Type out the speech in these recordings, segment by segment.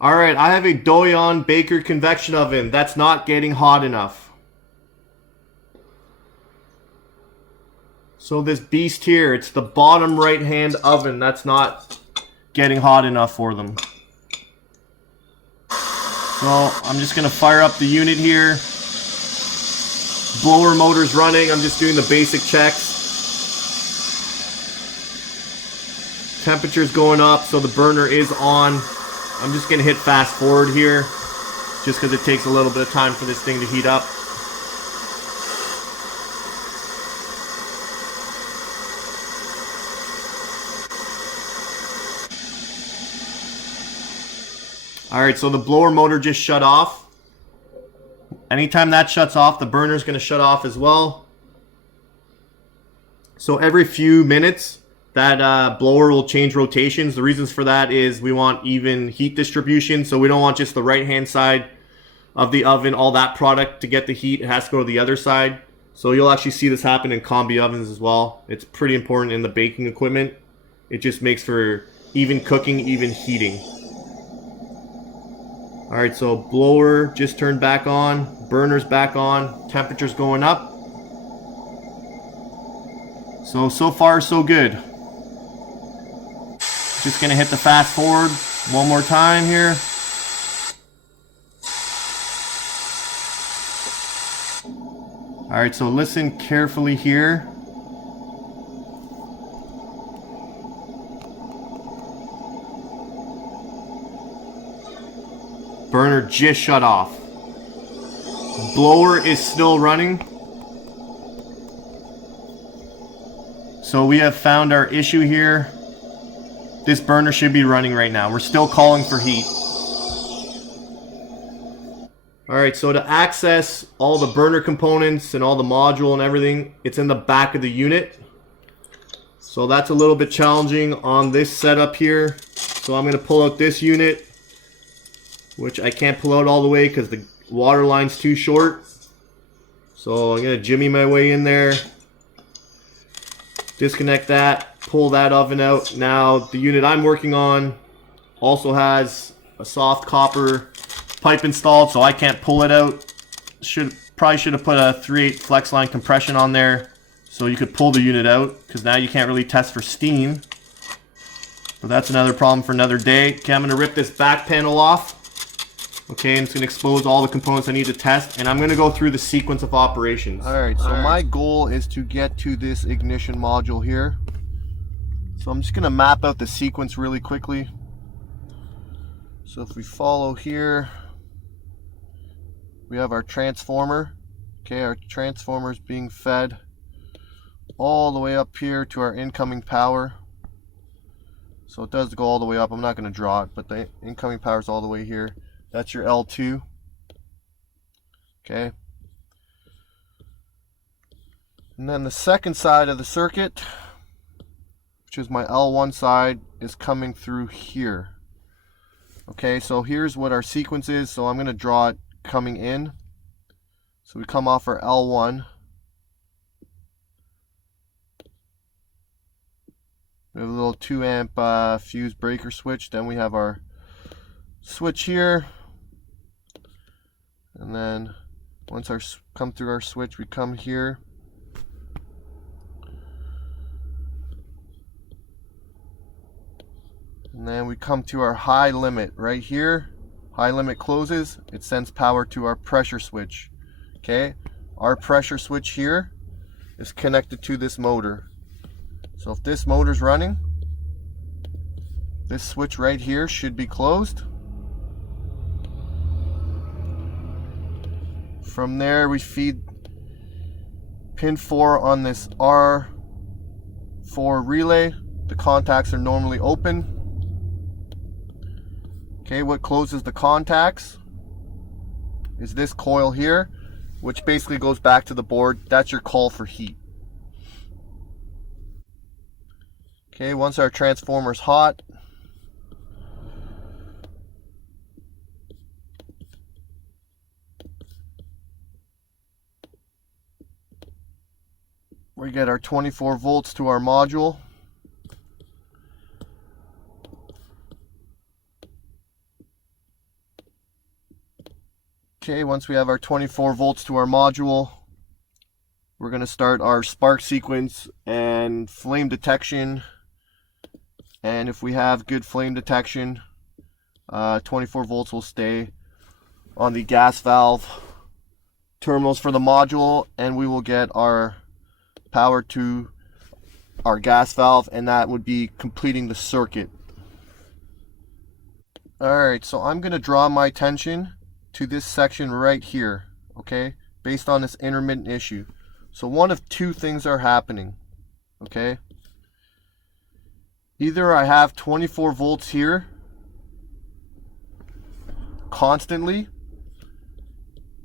Alright, I have a Doyon Baker convection oven that's not getting hot enough. So this beast here, it's the bottom right hand oven that's not getting hot enough for them. So I'm just going to fire up the unit here. Blower motor's running. I'm just doing the basic checks. Temperature's going up, so the burner is on. I'm just going to hit fast forward here, just because it takes a little bit of time for this thing to heat up. Alright, so the blower motor just shut off. Anytime that shuts off, the burner is going to shut off as well. So every few minutes, that blower will change rotations. The reasons for that is we want even heat distribution, so we don't want just the right hand side of the oven, all that product to get the heat. It has to go to the other side. So you'll actually see this happen in combi ovens as well. It's pretty important in the baking equipment. It just makes for even cooking, even heating. Alright, so blower just turned back on, burner's back on, temperature's going up. So far so good. Just gonna hit the fast forward one more time here. Alright, so listen carefully here. Burner just shut off. Blower is still running. So we have found our issue here. This burner should be running right now. We're still calling for heat. Alright, so to access all the burner components and all the module and everything, it's in the back of the unit. So that's a little bit challenging on this setup here. So I'm going to pull out this unit, which I can't pull out all the way because the water line's too short. So I'm going to jimmy my way in there. Disconnect that, pull that oven out. Now the unit I'm working on also has a soft copper pipe installed, so I can't pull it out. Probably should have put a 3/8 flex line compression on there so you could pull the unit out, because now you can't really test for steam. But that's another problem for another day. Okay, I'm going to rip this back panel off. Okay, and it's going to expose all the components I need to test, and I'm going to go through the sequence of operations. Alright, so my goal is to get to this ignition module here. So I'm just going to map out the sequence really quickly. So if we follow here, we have our transformer. Okay, our transformer is being fed all the way up here to our incoming power. So it does go all the way up. I'm not going to draw it, but the incoming power is all the way here. That's your L2. Okay. And then the second side of the circuit, which is my L1 side, is coming through here. Okay, so here's what our sequence is. So I'm going to draw it coming in. So we come off our L1. We have a little 2 amp fuse breaker switch. Then we have our switch here. And then once our come through our switch, we come here. And then we come to our high limit right here. High limit closes, it sends power to our pressure switch. Okay, our pressure switch here is connected to this motor. So if this motor's running, this switch right here should be closed. From there we feed pin 4 on this R4 relay. The contacts are normally open. Okay, what closes the contacts is this coil here, which basically goes back to the board. That's your call for heat. Okay, once our transformer's hot, we get our 24 volts to our module. Okay, once we have our 24 volts to our module, we're going to start our spark sequence and flame detection. And if we have good flame detection, 24 volts will stay on the gas valve terminals for the module, and we will get our power to our gas valve, and that would be completing the circuit. Alright, so I'm going to draw my attention to this section right here, okay, based on this intermittent issue. So one of two things are happening, okay. Either I have 24 volts here constantly,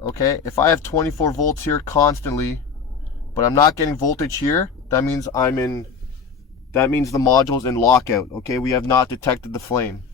okay. If I have 24 volts here constantly, but I'm not getting voltage here, that means the module's in lockout, okay. We have not detected the flame.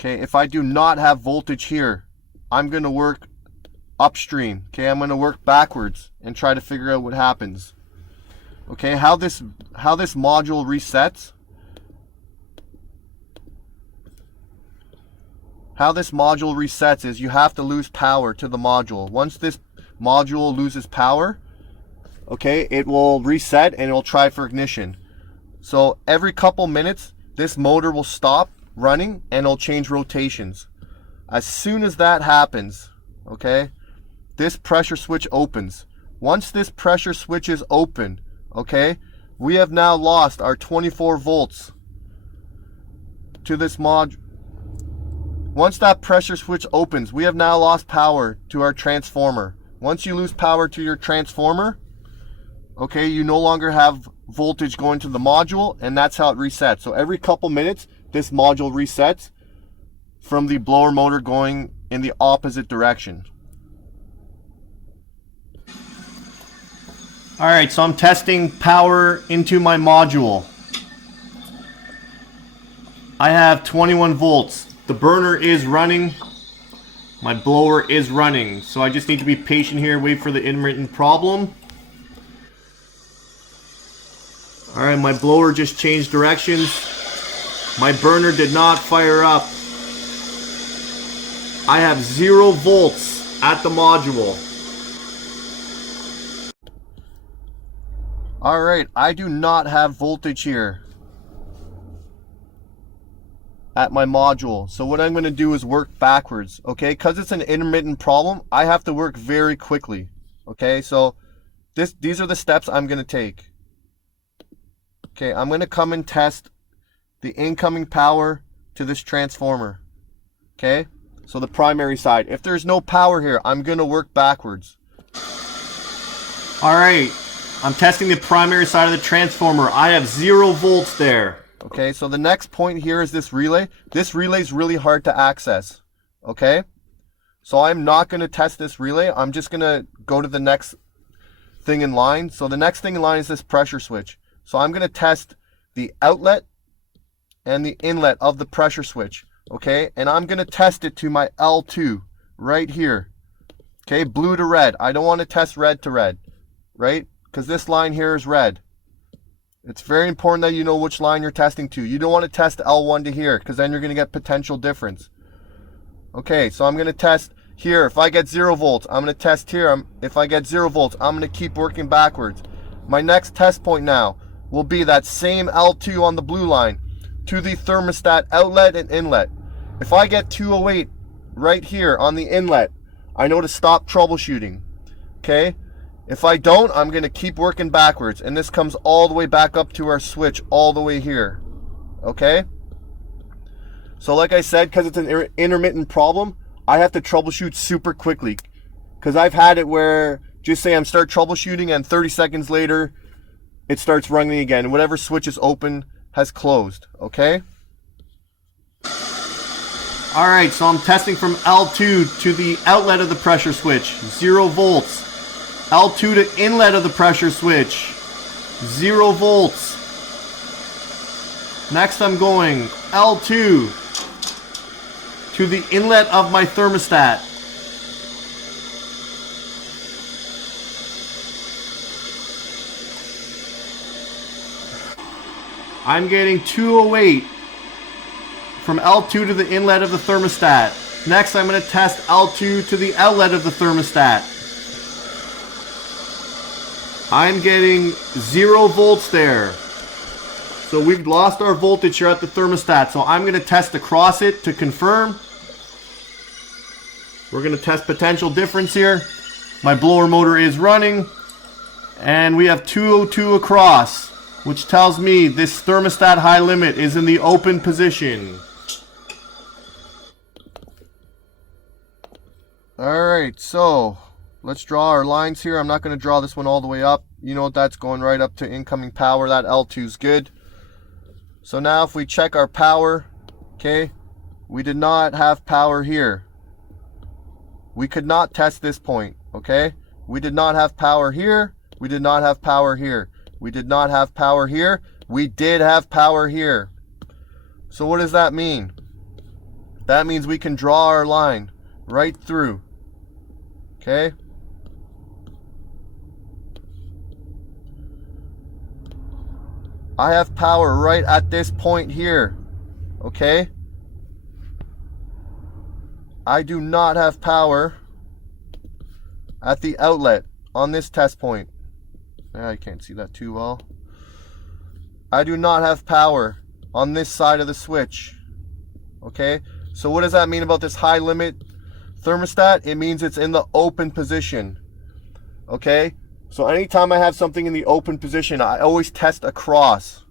Okay, if I do not have voltage here, I'm going to work upstream. Okay, I'm going to work backwards and try to figure out what happens. Okay, how this module resets. How this module resets is you have to lose power to the module. Once this module loses power, okay, it will reset and it will try for ignition. So every couple minutes, this motor will stop running and it'll change rotations. As soon as that happens, okay, this pressure switch opens. Once this pressure switch is open, okay, we have now lost our 24 volts to this mod. Once that pressure switch opens, we have now lost power to our transformer. Once you lose power to your transformer, okay, you no longer have voltage going to the module, and that's how it resets. So every couple minutes, this module resets from the blower motor going in the opposite direction. Alright, so I'm testing power into my module. I have 21 volts. The burner is running. My blower is running. So I just need to be patient here, wait for the intermittent problem. Alright, my blower just changed directions. My burner did not fire up. I have 0 volts at the module. Alright, I do not have voltage here at my module. So what I'm going to do is work backwards, okay? Because it's an intermittent problem, I have to work very quickly, okay? So these are the steps I'm going to take. Okay, I'm going to come and test the incoming power to this transformer. Okay, so the primary side. If there's no power here, I'm going to work backwards. Alright, I'm testing the primary side of the transformer. I have 0 volts there. Okay, so the next point here is this relay. This relay is really hard to access. Okay, so I'm not going to test this relay. I'm just going to go to the next thing in line. So the next thing in line is this pressure switch. So I'm going to test the outlet and the inlet of the pressure switch, okay? And I'm going to test it to my L2 right here, okay? Blue to red. I don't want to test red to red, right? Because this line here is red. It's very important that you know which line you're testing to. You don't want to test L1 to here, because then you're going to get potential difference. Okay, so I'm going to test here. If I get 0 volts, I'm going to test here. If I get 0 volts, I'm going to keep working backwards. My next test point now will be that same L2 on the blue line to the thermostat outlet and inlet. If I get 208 right here on the inlet, I know to stop troubleshooting, okay? If I don't, I'm going to keep working backwards, and this comes all the way back up to our switch all the way here, okay? So like I said, because it's an intermittent problem, I have to troubleshoot super quickly, because I've had it where, just say I'm start troubleshooting and 30 seconds later, it starts running again. Whatever switch is open has closed, okay? Alright, so I'm testing from L2 to the outlet of the pressure switch, 0 volts. L2 to inlet of the pressure switch, 0 volts. Next I'm going L2 to the inlet of my thermostat. I'm getting 208 from L2 to the inlet of the thermostat. Next, I'm going to test L2 to the outlet of the thermostat. I'm getting 0 volts there. So we've lost our voltage here at the thermostat. So I'm going to test across it to confirm. We're going to test potential difference here. My blower motor is running. And we have 202 across, which tells me this thermostat high limit is in the open position. Alright, so let's draw our lines here. I'm not going to draw this one all the way up. You know what, that's going right up to incoming power. That L2 is good. So now if we check our power, okay, we did not have power here. We could not test this point, okay? We did not have power here. We did not have power here. We did not have power here. We did have power here. So what does that mean? That means we can draw our line right through. Okay? I have power right at this point here. Okay? I do not have power at the outlet on this test point. I can't see that too well. I do not have power on this side of the switch. Okay? So what does that mean about this high limit thermostat? It means it's in the open position. Okay? So anytime I have something in the open position, I always test across.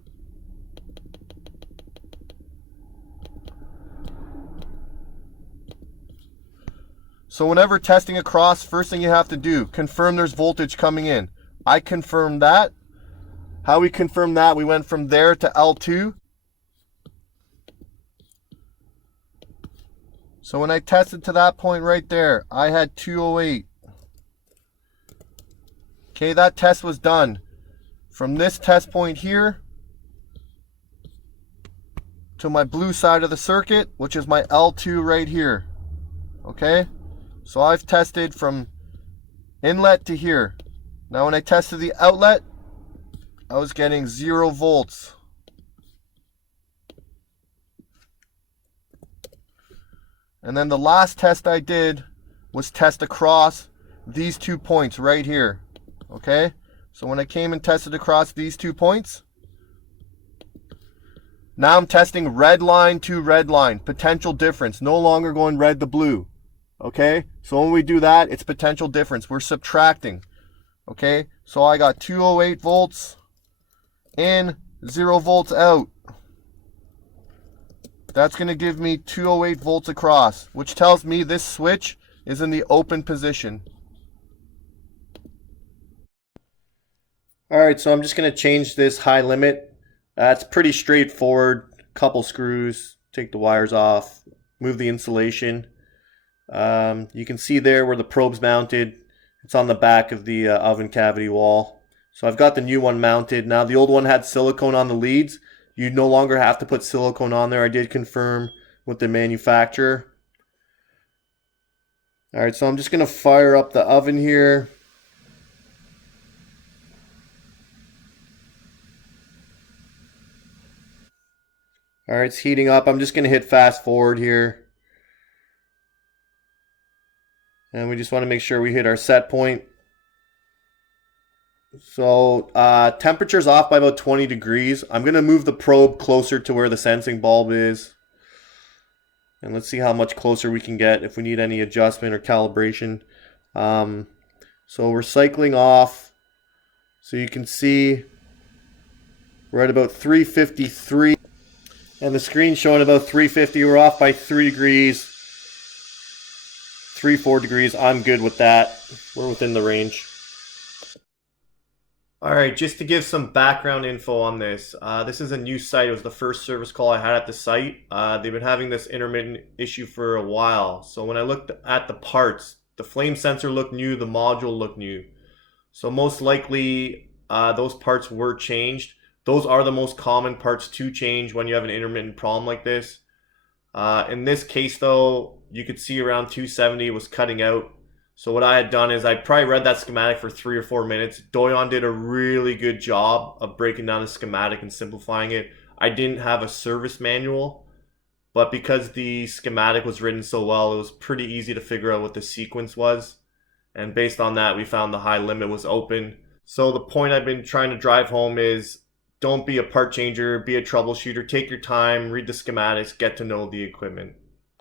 So whenever testing across, first thing you have to do, confirm there's voltage coming in. I confirmed that. How we confirmed that, we went from there to L2. So when I tested to that point right there, I had 208. Okay, that test was done. From this test point here to my blue side of the circuit, which is my L2 right here. Okay, so I've tested from inlet to here. Now when I tested the outlet, I was getting 0 volts. And then the last test I did was test across these 2 points right here. Okay, so when I came and tested across these 2 points, now I'm testing red line to red line, potential difference, no longer going red to blue. Okay, so when we do that, it's potential difference. We're subtracting. Okay, so I got 208 volts in, 0 volts out. That's going to give me 208 volts across, which tells me this switch is in the open position. Alright, so I'm just going to change this high limit. It's pretty straightforward. Couple screws, take the wires off, move the insulation. You can see there where the probe's mounted. It's on the back of the oven cavity wall. So I've got the new one mounted. Now the old one had silicone on the leads. You no longer have to put silicone on there. I did confirm with the manufacturer. Alright, so I'm just going to fire up the oven here. Alright, it's heating up. I'm just going to hit fast forward here. And we just want to make sure we hit our set point. So temperature's off by about 20 degrees. I'm going to move the probe closer to where the sensing bulb is. And let's see how much closer we can get if we need any adjustment or calibration. So we're cycling off. So you can see we're at about 353. And the screen's showing about 350. We're off by 3 degrees. 3-4 degrees. I'm good with that. We're within the range. Alright, just to give some background info on this. This is a new site. It was the first service call I had at the site. They've been having this intermittent issue for a while. So when I looked at the parts, the flame sensor looked new, the module looked new. So most likely those parts were changed. Those are the most common parts to change when you have an intermittent problem like this. In this case though, you could see around 270 was cutting out. So what I had done is I probably read that schematic for 3 or 4 minutes. Doyon did a really good job of breaking down the schematic and simplifying it. I didn't have a service manual. but because the schematic was written so well, it was pretty easy to figure out what the sequence was. And based on that, we found the high limit was open. So the point I've been trying to drive home is don't be a part changer, be a troubleshooter, take your time, read the schematics, get to know the equipment.